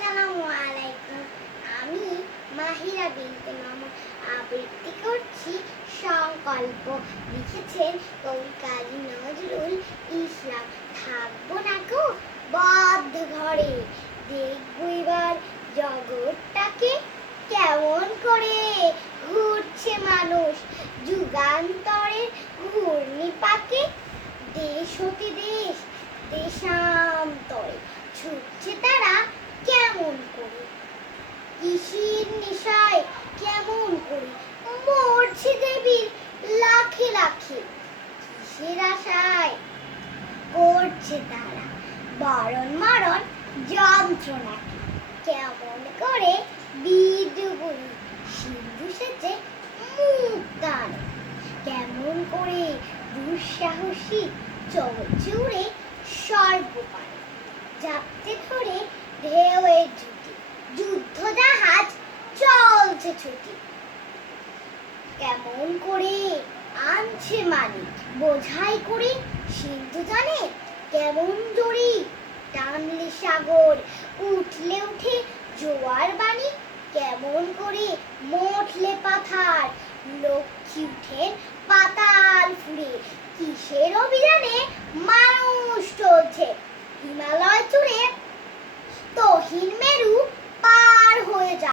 আসসালামু আলাইকুম। আমি মাহিরা বিনতে মামুন আবৃত্তি করছি সংকল্প। লিখেছেন কবি কাজী নজরুল ইসলাম। থাকবো না গো বদ্ধ ঘরে, দেখবো এবার জগৎটাকে কেমন করে ঘুরছে মানুষ যুগান্তরের ঘূর্ণিপাকে। দেশ হতে দেশ, দেশান্তরে ছুটছে তারা কেমন করে, কিসের নেশায় কেমন করে মরছে দেবীর লাখে লাখে, কিসের আশায় করছে তারা বরণ মরণ যন্ত্রণাকে। কেমন করে বীরগুলি সিন্ধু সেচে মুক্তান, কেমন করে দুঃসাহসী চলছে উড়ে সর্বপারে, জাপটে ধরে ঢেউয়ের ঝুঁকি যুদ্ধ জাহাজ চলছে ছুটি। কেমন করে আনছে মালিক বোঝাই করে সিন্ধু জানে, কেমন জড়ি টানলে সাগর উঠছে